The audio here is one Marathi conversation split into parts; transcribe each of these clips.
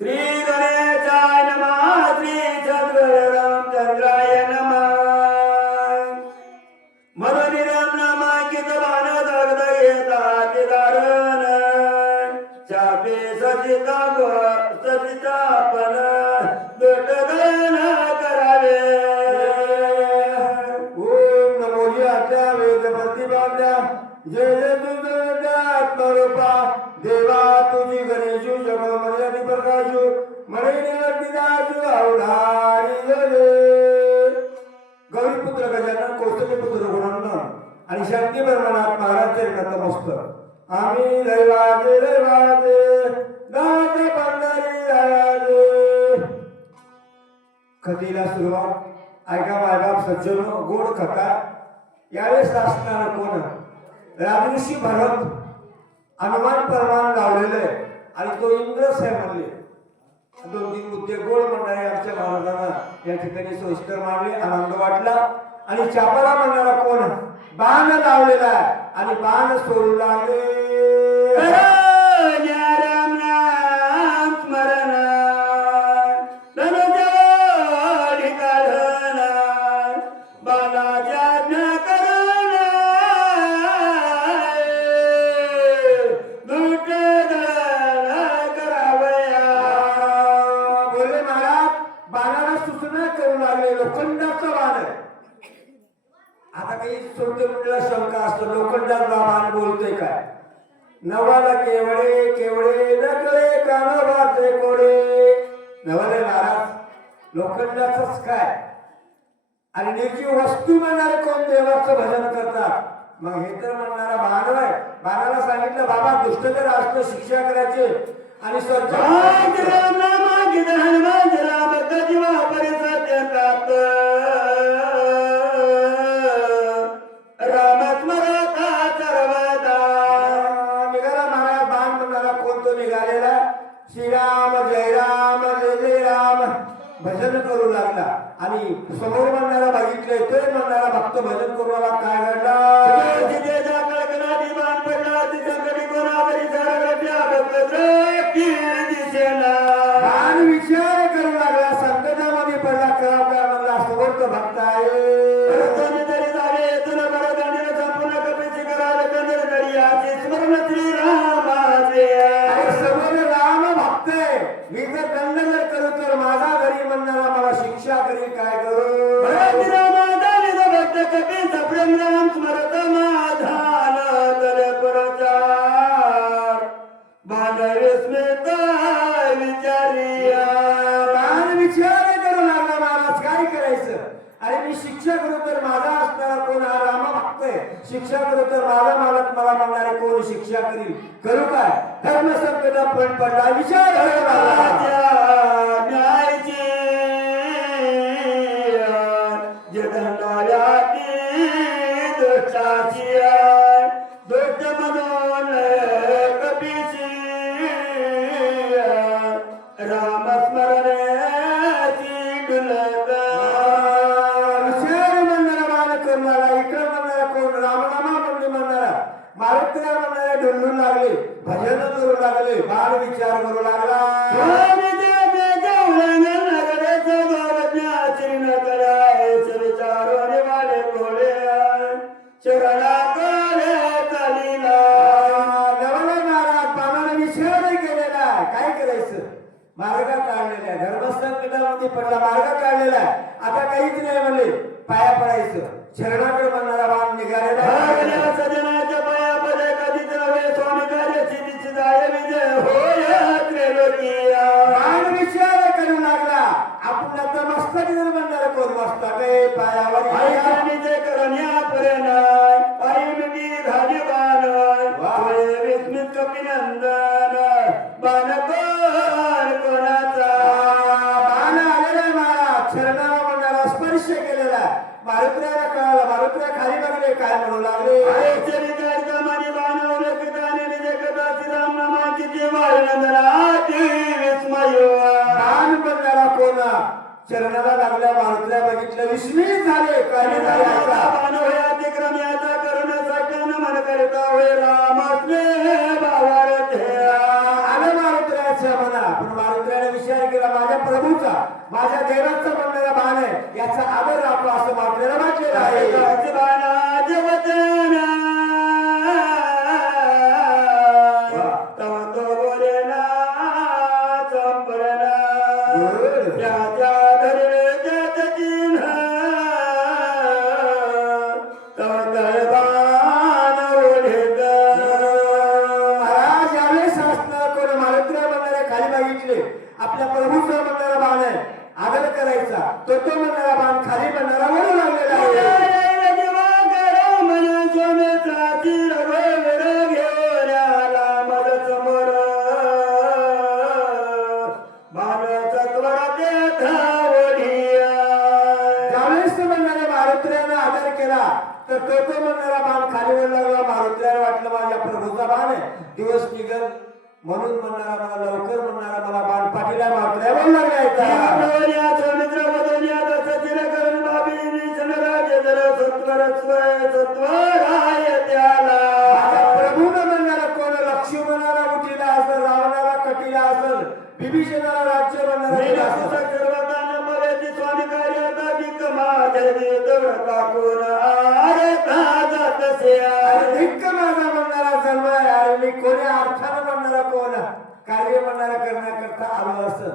श्री गणेशाय नमः श्री रामचंद्राय नमः मधुनिरम नामांकित बाण दग्ध घेतात दारण चापे सचिता सचितापन दुटगण करावे ओम नमो याच्या वेद प्रतिभाव्या जय जय तुझ्या आत्मरूपा देवा तुझी गणेशु जगो मर्यादी प्रकाशु मणे निवर्तिदासु अवधारी जय गौरीपुत्र गजानन कौस्तुभपुत्र गुणांना आणि शांती ब्रह्मनाथ महाराज नतमस्तक आम्ही दैवाचे दात पंढरी रायाचे कथेला सुरुवात ऐका मायबाप सज्जन गोड कथा यावेळेस असणार कोण राजऋषी भरत हनुमान परमान लावलेले आणि तो इंद्रस आहे म्हणले दोन तीन मुद्दे गोड म्हणणारे आमच्या महाराजांना या ठिकाणी सोयीस्कर मानले आनंद वाटला आणि चापाला म्हणणारा कोण बाण लावलेला आणि बाण सोडू लागले शंका असतो लोखंडात बाण बोलतोय काय नवाला केवळे केवळे नकळे कानोबाचे कोडे नवाले महाराज लोखंडाचंच काय आणि निर्जीव वस्तू म्हणणारे कोण देवाचं भजन करतात मग हे तर म्हणणारा बाण आहे बाणाला सांगितलं बाबा दुष्ट जर असतो शिक्षा करायचे आणि भजन करू लागला आणि समोर म्हणणारा बघितले तो म्हणणारा भक्त भजन करू लागला काय घडला जितेचा कळकणाची बाण पडला तिच्या कधी कोणावरी बाण विचार करू लागला संकटामध्ये पडला कळा काय म्हणला समोर तो भक्त आहे तरी जावे तुला बरं गाणीला संपूर्ण कपीची कराल कंदर तरी याचे स्मरण श्रीरामाचे समोर राम भक्त आहे मी जर दंड जर करू तर माझा घरी म्हणणारा मला शिक्षा करी काय करू भक्त कपी सप्रेम राम स्मरत माधान कर प्रचार बांधवे स्मित विचारिया बाण विचार करू लागला महाराज काय करायचं अरे मी शिक्षा करू तर माझा असणारा कोण हा राम भक्त आहे शिक्षा करू तर माझा मालक मला म्हणणारे कोण शिक्षा करील करू काय धर्म संकटा पण पडला विचार न्यायची दुष्टाची दुष्ट म्हणून कपीची रामस्मरणाची डुलत विचार म्हणणारा मान करणारा इकडे म्हणणारा कोण रामनामा म्हणणे म्हणणारा मारुतीला म्हणणारा डुलू लागले भजन करू लागले बाळ विचार करू लागला मार्ग काढलेला आहे धर्मसंकटामध्ये पडला मार्ग काढलेला आहे आता काहीच नाही म्हणले पाया पडायचं शरणाकडे म्हणणारा बाण निघालेला सजनाच्या पाया पडे कधीच नव्हे स्वामी कार्य सिद्धीची जाय विजय होय त्रिलोकीया बाण विचार करू लागला आपण आता मस्तक जर म्हणणारा कोण मस्तक आहे पायावर विजय करण्या पर्यंत आई मिठी झाली बाण विस्मित कपिनंदन बाण मारुतीला कळाला मारुतीला खाली लागले काय म्हणू लागले बाण बनणारा कोणा चरणाला लागल्या मारुतीला बघितलं विस्मित झाले काय अतिक्रम्याचा करण्यासाठी नमन करता होय राम आलं मारुतीच्या मनात पण मारुतीने विचार केला माझ्या प्रभूचा माझ्या देवाचा म्हणणारा बाण आहे याचा आदर राखो असं मारुतीला म्हटलेलं आहे. आपल्या प्रभूचा म्हणणारा बाण आहे आदर करायचा तो म्हणणारा बाण खाली म्हणणारा वळू लागलेला आहे. ज्यावेळेस म्हणणाऱ्या मारुतीने आदर केला तर तो म्हणणारा बाण खाली वळू लागला. मारुतीला वाटलं माझ्या प्रभूचा बाण आहे दिवस निघल म्हणून म्हणणारा मला लवकर म्हणणारा मला बाण पाठीला मारतोय बोलला प्रभून म्हणणारा कोण लक्ष्मी म्हणणारा उठीला असेल रावणाला कटीला असेल विभीषणाला राज्य म्हणणारा स्वामी कार्याचा धिक्क माझा म्हणणारा जन्म आहे अरे मी कोण्या अर्थानं म्हणणारा कोण कार्य म्हणणारा करण्याकरता आलो असं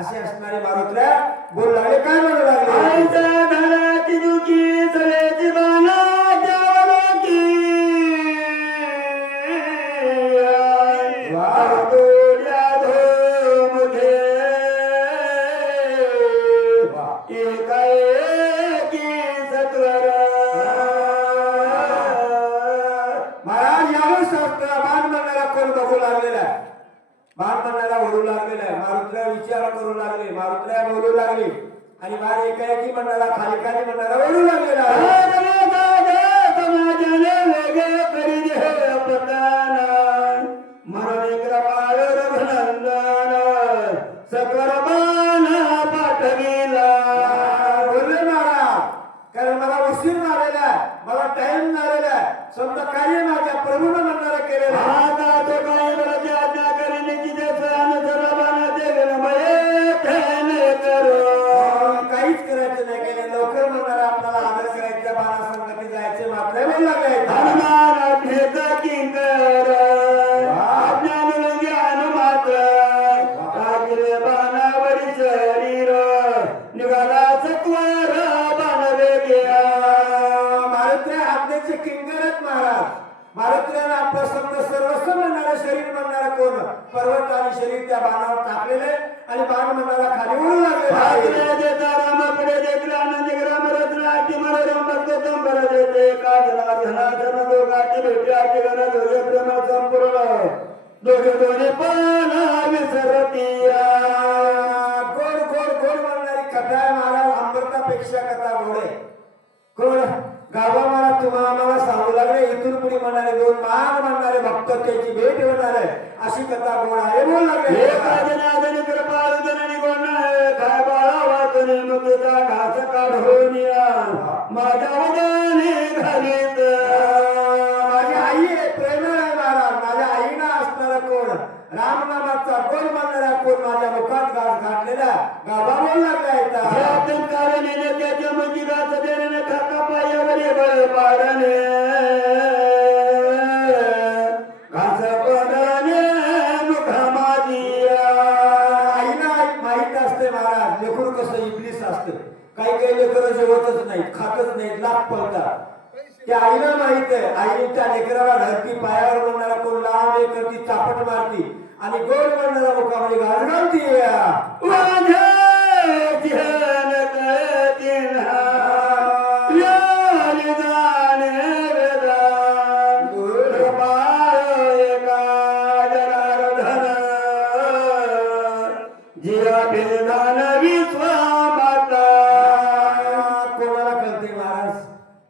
असे असणारे मारुतीला बोल लागले. काय म्हणू लागले दुखी सगळ्याची बाणा बाण म्हणणारा ओढू लागलेला आहे. मारुतीला विचार करू लागले मारुतीला बोलू लागले आणि बाण एकाएकी म्हणणारा खाली खाली म्हणणारा ओढू लागलेला बोलले महाराज कारण मला उशीर मारलेला मला टाइम मारलेला समजा कार्य माझ्या प्रभूने म्हणणारा केलेला काहीच करायचं नाही केलं लवकर म्हणणारा आपल्याला आदर करायचा बाणा संगती जायचे मात्र बोलला किंगरच महाराज मारुतीने आपलं समजा सर्वस्व म्हणणारा शरीर म्हणणारा कोण पर्वत आणि शरीर त्या बाणावर टाकलेले आणि बाण म्हणणारा खाली उडू लागले. दोघे दोन्ही पाना विसरतीया गोड गोड गोड म्हणणारी कथा आहे महाराज. अमृतापेक्षा कथा गोड आहे. कोण गावा मला तुम्हाला आम्हाला सांगू लागले इथून पुढे म्हणाले दोन मान म्हणणारे भक्त त्याची भेट होणार आहे अशी कथा गोड आहे बोल लागले. काय बाळा वाचने मग घास काढून माझ्या घालीत माझी आई आहे प्रेमळ आहे महाराज. माझ्या आईना असणारा कोण रामनामाचा कोण म्हणणारा कोण माझ्या मुखात घास घातलेला गावा बोल लागला त्याच्या मग घास देण्याने खाका पायावर बळ पाडणे घास पडणे मुखामादिया. आईला माहित असते महाराज लेकरू कसं इबलीस असतं. काही काही लेकरं जेवतच नाही खातच नाही लाख पडतात. त्या आईला माहित आहे आई त्या लेकराला धरती पायावर म्हणणारा कोण लांब एक करती चापट मारती आणि गोड म्हणणारा मुखामध्ये घास घालती.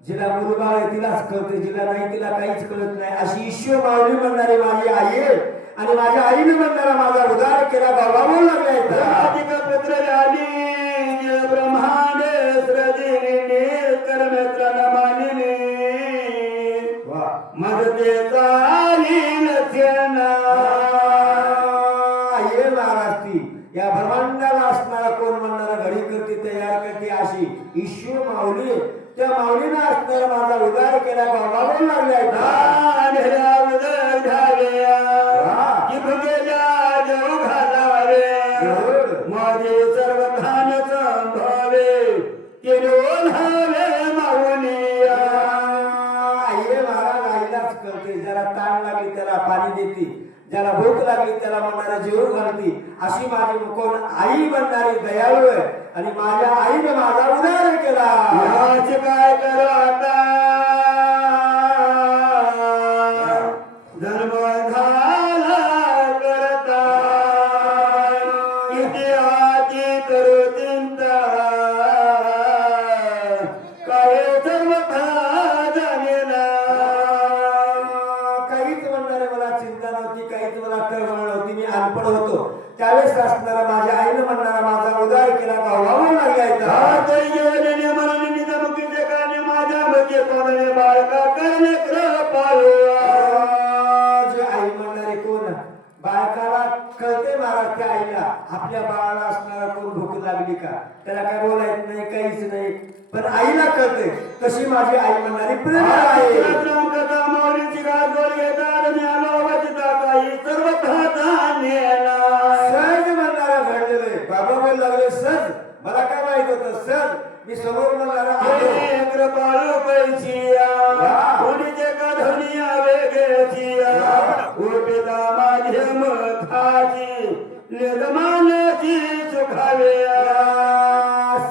जिला मुलगा आहे तिलाच कळते जिला नाही तिला काहीच कळत नाही अशी ईश्वर माऊली म्हणणारी माझी आई आहे आणि माझ्या आईने म्हणणारा माझा उद्धार केला बाबा बोल लागलाय. पुत्र आली ब्रह्मांड सृजिनी कर्मेत्र नमानिनी मदते चाली लक्षणा. ये महाराष्ट्री ब्रह्मांडाला असणारा कोण म्हणणारा घडी करते तयार करते अशी ईश्वर माऊली त्या माऊलीनं असणारा माझा उद्धार केला बाबा बोल लागलाय माझे सर्व धान संभावे ज्याला ताण लागली त्याला पाणी देते, ज्याला भूक लागली त्याला म्हणणारा जेवू घालती, अशी माझी कोण आई म्हणणारी दयाळू आहे आणि माझ्या आईने माझा उद्धार केला. काय करू आता जन्म झाला करता किती आधी करू चिंता काय सर्व झालेला काहीच मला कळवळ नव्हती. मी अनपड होतो त्यावेळेस असणारा माझ्या आईनं म्हणणारा माझा उद्धार केला गावावर लागलायचा बाळका करणे जे आई म्हणणारे कोण बाळकाला कळते महाराज त्या आईला आपल्या बाळाला असणारा कोण भूक लागली का त्याला काय बोलायचं नाही काहीच नाही पण आईला कळते तशी माझी आई म्हणणारी प्रेम आहे. सहज म्हणणारा घडलेलं बाबा बोल लागले सहज मला काय माहित होतं सहज मी समोर म्हणणारा कृपाळू पैचिया कोणीचे का धनिया वेगळ्याचिया उठता माध्यम खाची निर्मानाची सुखावे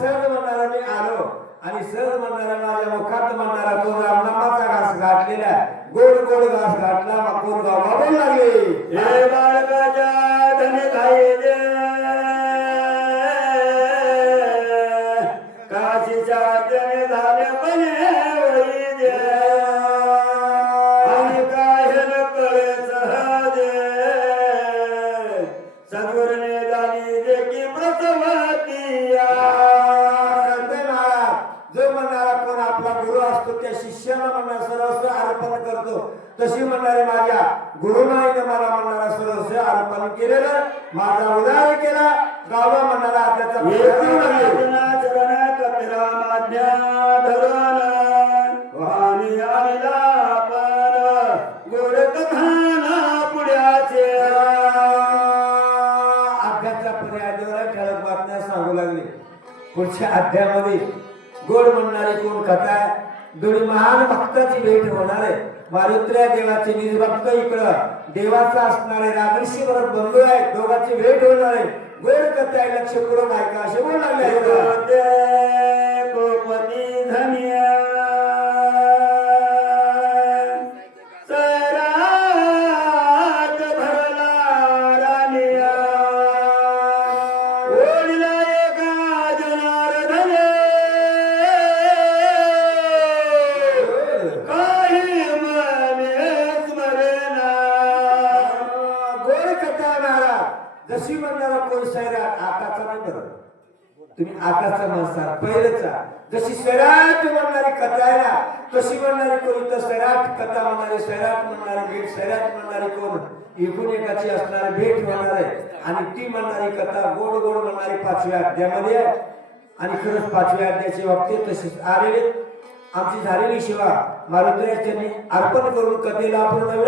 सहज म्हणणारा मी आलो आणि सहज म्हणणारा माझ्या मुखात म्हणणारा कोण रामनामाचा घास घातलेला गोड गोड घास घातला कोण गावा बोल लागले हे बाळकाच्या धने खाई दे काशीच्या धने झाले पणे वही दे आणि काय न कळे सहजे सद्गुरूने झाली दे की प्रसवतीया. जो म्हणणारा कोण आपला गुरु असतो त्या शिष्याला म्हणणारा सर्वस्व अर्पण करतो तशी म्हणणारे माझ्या गुरुनाईने मला म्हणणारा सर्वस्व अर्पण केलेलं माझा उद्धार केला गावा म्हणणारा त्याचा गोड कथाना पुढ्याचे अभ्यासच्या पर्यायावर ठळक बातम्या सांगू लागले. पुढच्या अध्यायामध्ये गोड म्हणणारी कोण कथा दोन्ही महान भक्ताची भेट होणार आहे. मारुत्र्या देवाचे निजभक्त इकडं देवाचा असणारे राजर्षी भरत बंधू आहे दोघांची भेट होणार आहे. गोड कथा आहे लक्षपूर्वक ऐका असे बोल लागले कोपती धनिया जशी म्हणणारा कोण शहरात आकाचा नाही बरं तुम्ही आकाचा म्हणसार पहिलेचा जशी सैराट म्हणणारी कथा आहे ना तशी म्हणणारी कोण इथं सैराट कथा म्हणणारी सैराट म्हणणारी भेट सैराट म्हणणारी कोण एकूण एकाची असणारी भेट होणार आहे आणि ती म्हणणारी कथा गोड गोड म्हणणारी 5व्या अध्यायामध्ये आहे आणि खरंच 5व्या अध्यायाची बाबतीत तशीच आलेले आमची झालेली सेवा मारुतीने अर्पण करून कथेला पूर्ण